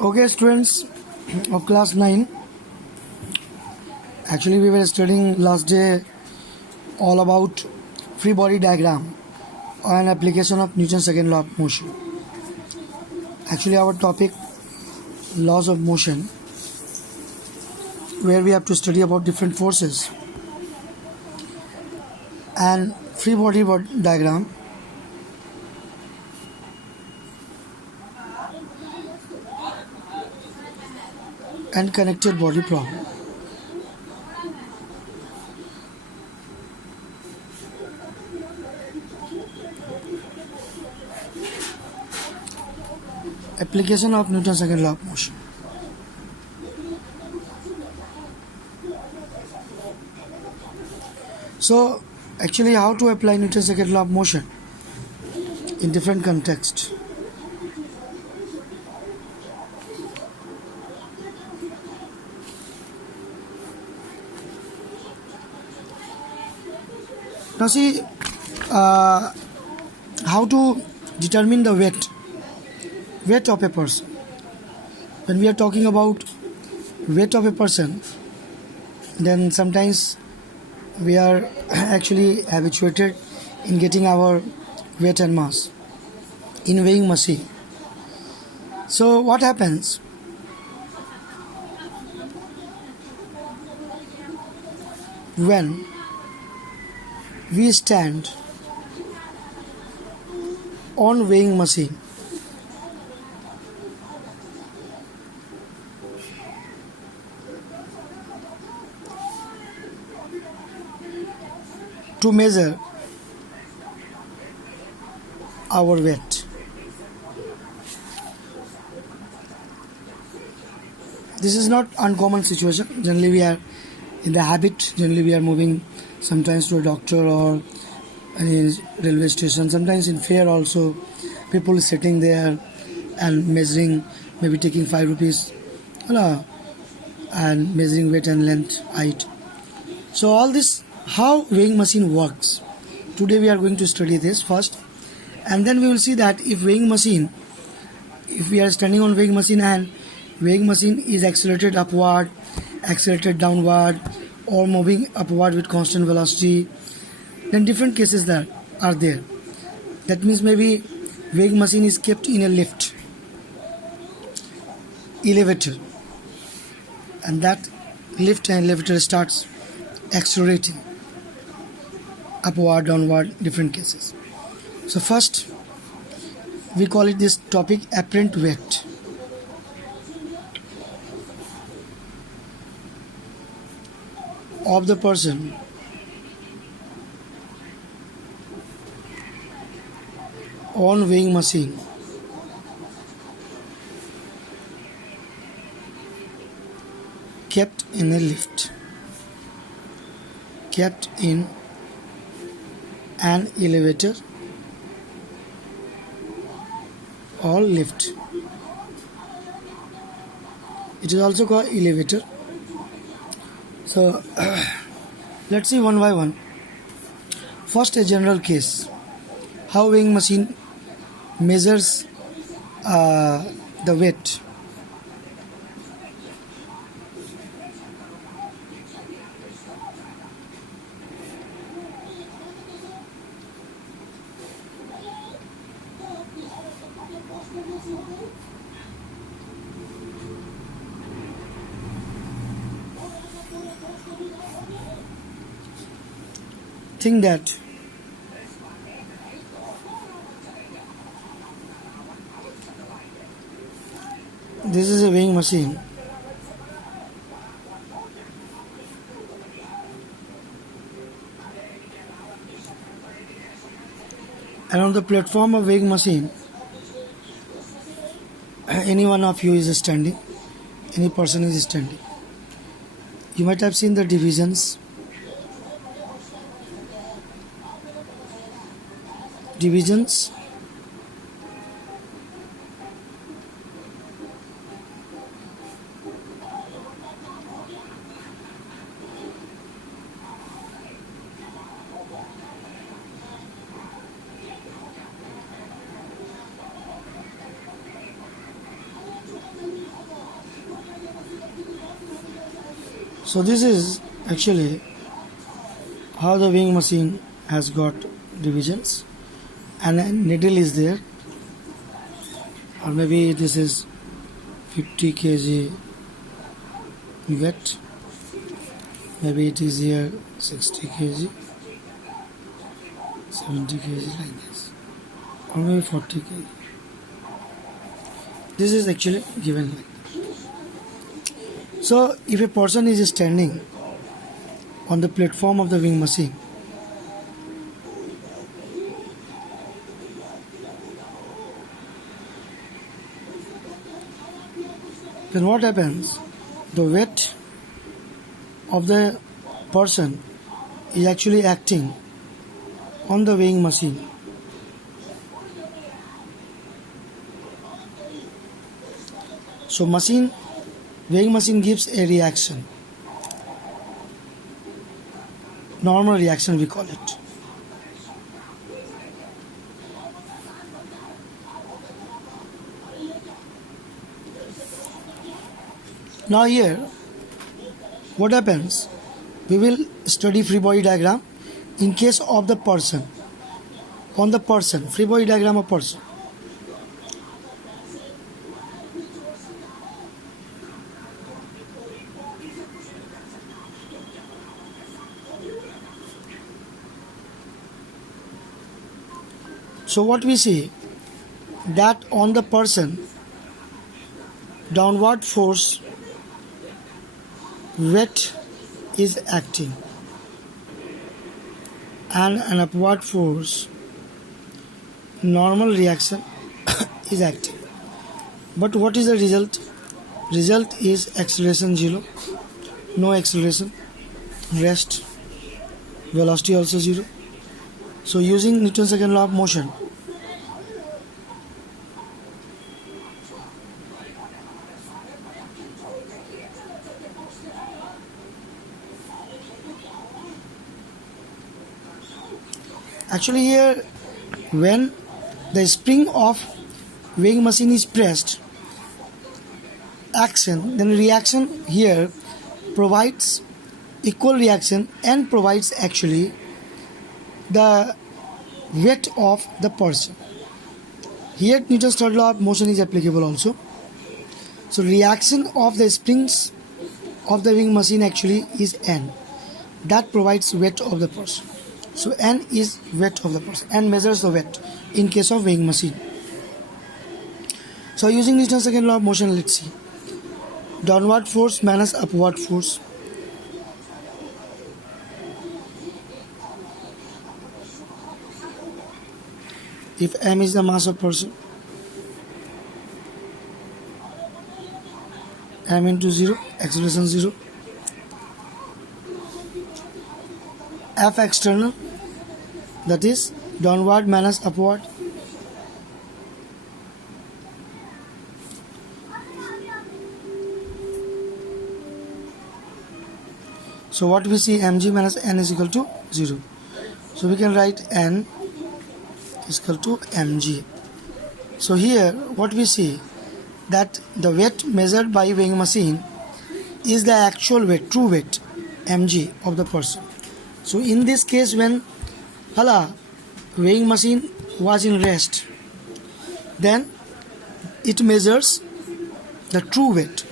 Okay, students of class 9. Actually, we were studying last day all about free body diagram or an application of Newton's second law of motion. Actually, our topic laws of motion, where we have to study about different forces and free body diagram. And connected body problem. Application of Newton's second law of motion. So, actually, how to apply Newton's second law of motion in different contexts. Now, see how to determine the weight of a person. When we are talking about weight of a person, then sometimes we are actually habituated in getting our weight and mass in weighing machine. So what happens? When we stand on weighing machine, to measure our weight. This is not uncommon situation. Generally we are in the habit, generally we are moving sometimes to a doctor or any railway station, sometimes in fair also people sitting there and measuring, maybe taking 5 rupees and measuring weight and length, height. So all this, how weighing machine works. Today we are going to study this first, and then we will see that if we are standing on weighing machine and weighing machine is accelerated upward, accelerated downward, or moving upward with constant velocity, then different cases that are there. That means maybe weighing machine is kept in a lift, elevator, and that lift and elevator starts accelerating upward, downward, different cases. So first we call it this topic apparent weight. Of the person on weighing machine kept in a lift, kept in an elevator or lift. It is also called elevator. So let's see one by one. First, a general case. How weighing machine measures the weight. Think that this is a weighing machine, and on the platform of weighing machine any one of you is standing, any person is standing. You might have seen the divisions. So this is actually how the weighing machine has got divisions, and a needle is there, or maybe this is 50 kg weight, maybe it is here 60 kg, 70 kg, like this, or maybe 40 kg. This is actually given like that. So if a person is standing on the platform of the weighing machine, then what happens? The weight of the person is actually acting on the weighing machine. So weighing machine gives a reaction. Normal reaction we call it. Now here, what happens? We will study free body diagram in case of the person. On the person, free body diagram of person. So what we see, that on the person, downward force weight is acting, and an upward force normal reaction is acting. But what is the result? Result is acceleration 0, no acceleration, rest, velocity also 0. So using Newton's second law of motion, actually here, when the spring of weighing machine is pressed, action, then reaction here provides equal reaction and provides actually the weight of the person. Here Newton's third law of motion is applicable also. So reaction of the springs of the weighing machine actually is N. That provides weight of the person. So N is weight of the person and measures the weight in case of weighing machine. So using Newton's second law of motion, let's see. Downward force minus upward force. If M is the mass of person, M into 0, acceleration 0. F external, that is downward minus upward. So what we see, mg minus n is equal to 0. So we can write n is equal to mg. So here what we see, that the weight measured by weighing machine is the actual weight, true weight, mg of the person. So in this case, when weighing machine was in rest, then it measures the true weight.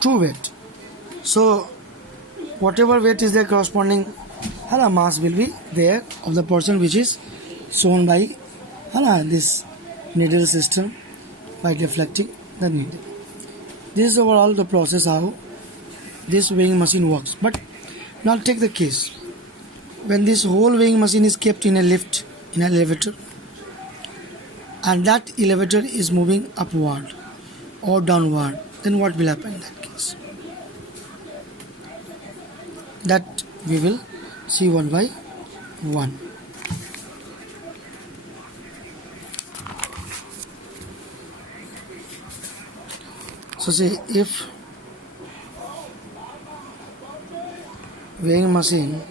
True weight. So whatever weight is there, corresponding mass will be there of the person, which is shown by this needle system by deflecting the needle. This is overall the process how this weighing machine works. But now take the case when this whole weighing machine is kept in a lift, in an elevator, and that elevator is moving upward or downward, then what will happen in that case? That we will see one by one. So see, if weighing machine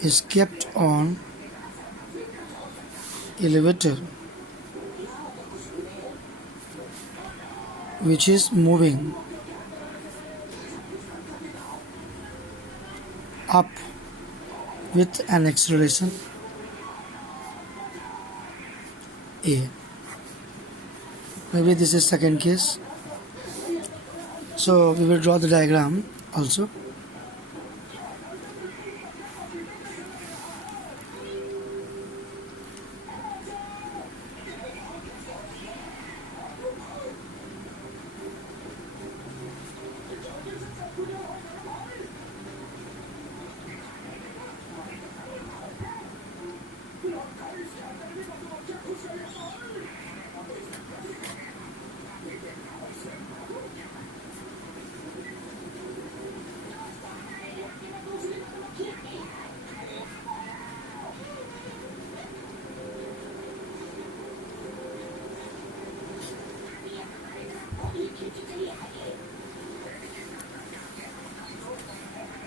is kept on elevator which is moving up with an acceleration A. Maybe this is second case. So we will draw the diagram also.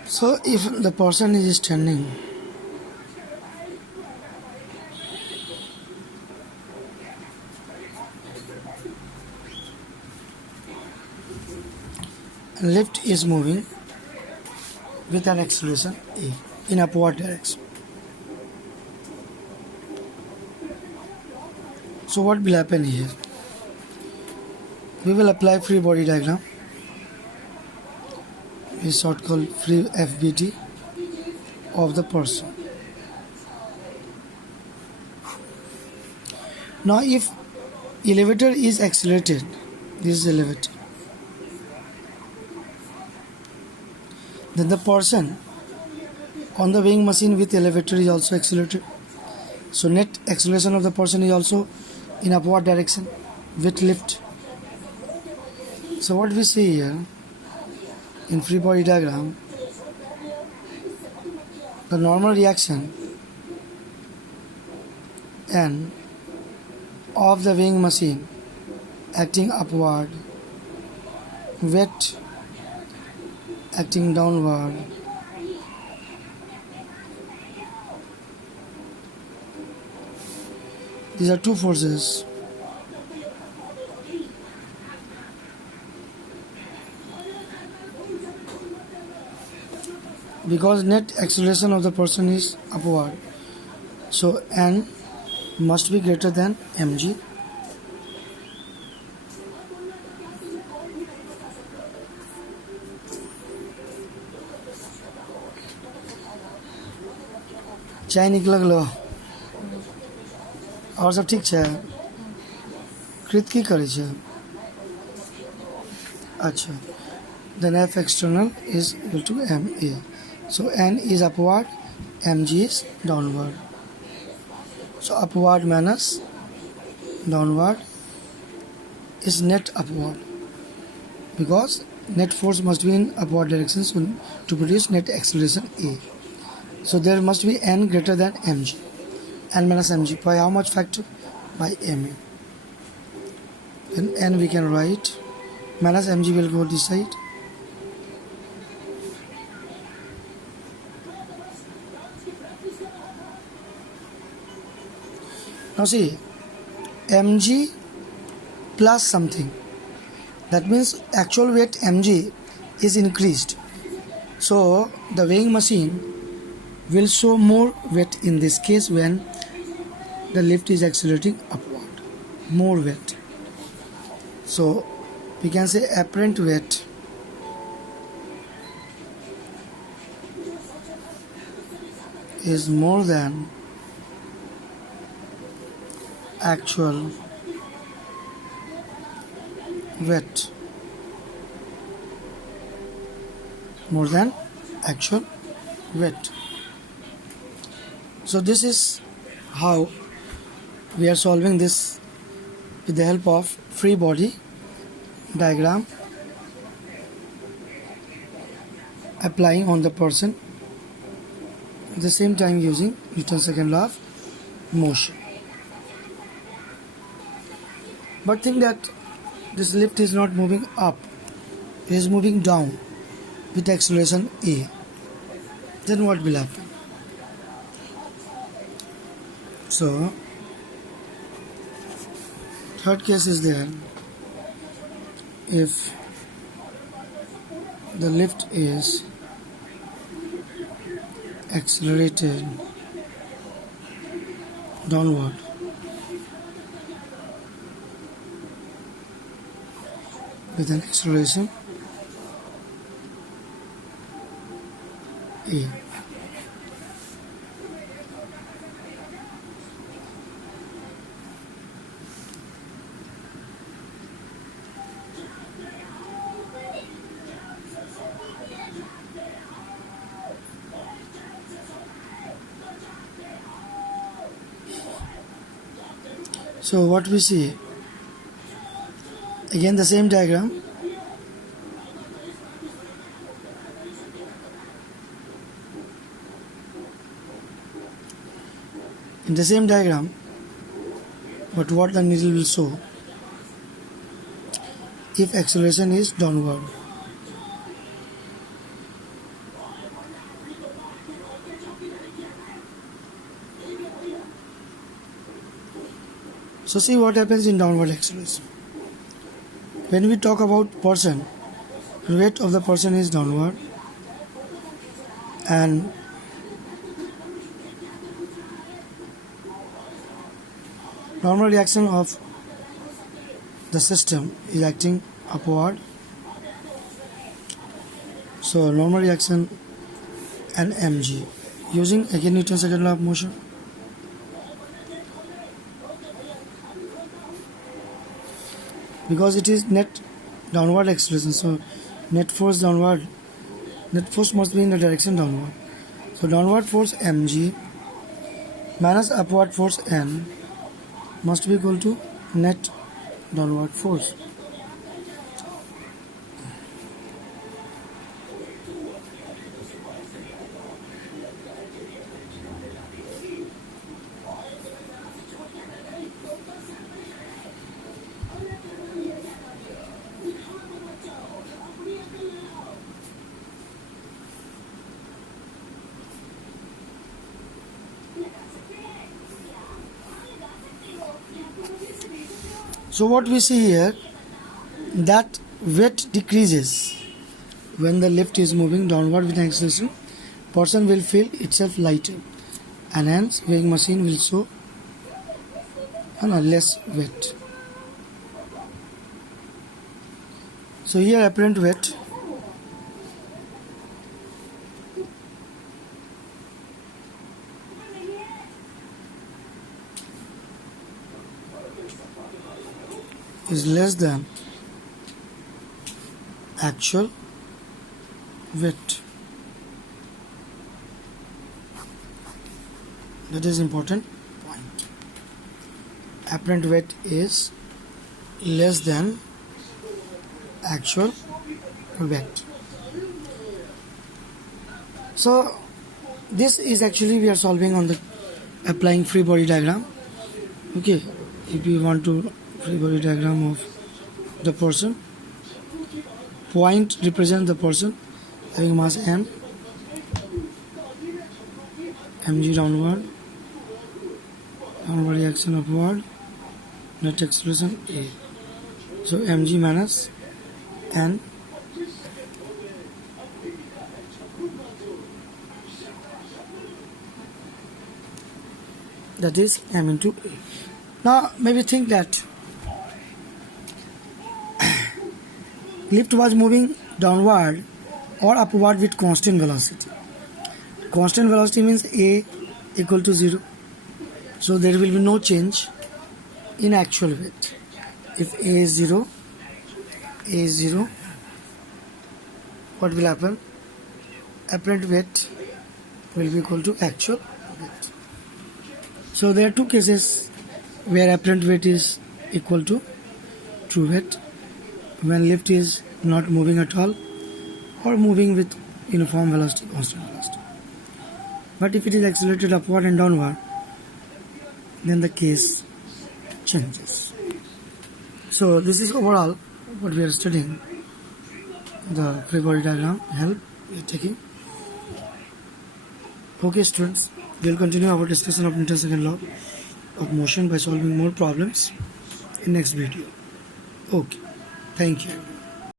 So if the person is standing, lift is moving with an acceleration A in upward direction. So what will happen here? We will apply free body diagram. Is short called free FBD of the person. Now if elevator is accelerated, this is elevator, then the person on the weighing machine with elevator is also accelerated. So net acceleration of the person is also in upward direction with lift. So what we see here in free body diagram, the normal reaction N of the weighing machine acting upward, weight acting downward, these are two forces. Because net acceleration of the person is upward, so N must be greater than mg. चाय निकल लो और सब ठीक है। कृत की करे छे? अच्छा, then F external is equal to MA. So N is upward, mg is downward. So upward minus downward is net upward, because net force must be in upward direction to produce net acceleration A. So there must be N greater than mg. N minus mg by how much factor? By ma. Then N we can write, minus mg will go this side. Now see, mg plus something, that means actual weight mg is increased. So the weighing machine will show more weight in this case when the lift is accelerating upward, more weight. So we can say apparent weight is more than actual weight, more than actual weight. So this is how we are solving this with the help of free body diagram, applying on the person, at the same time using Newton's second law of motion. But think that this lift is not moving up, it is moving down with acceleration A. Then what will happen? So, third case is there. If the lift is accelerated downward with an acceleration A. So what we see, again the same diagram. In the same diagram, but what the needle will show if acceleration is downward. So see what happens in downward acceleration. When we talk about person, weight of the person is downward, and normal reaction of the system is acting upward. So normal reaction and mg using again Newton's second law of motion. Because it is net downward acceleration, so net force downward, net force must be in the direction downward. So downward force mg minus upward force n must be equal to net downward force. So what we see here, that weight decreases when the lift is moving downward with an acceleration. Person will feel itself lighter, and hence weighing machine will show less weight. So here apparent weight is less than actual weight. That is important point. Apparent weight is less than actual weight. So this is actually we are solving on the applying free body diagram. Okay, if you want to free body diagram of the person, point represent the person having mass m, mg downward reaction upward, net acceleration a. So mg minus n, that is m into a. Now maybe think that lift was moving downward or upward with constant velocity. Constant velocity means a equal to 0. So there will be no change in actual weight. If a is 0, what will happen? Apparent weight will be equal to actual weight. So there are two cases where apparent weight is equal to true weight. When lift is not moving at all or moving with uniform velocity, constant velocity. But if it is accelerated upward and downward, then the case changes. So this is overall what we are studying. The free body diagram help we are taking. Okay students, we will continue our discussion of Newton's second law of motion by solving more problems in next video. Okay, thank you.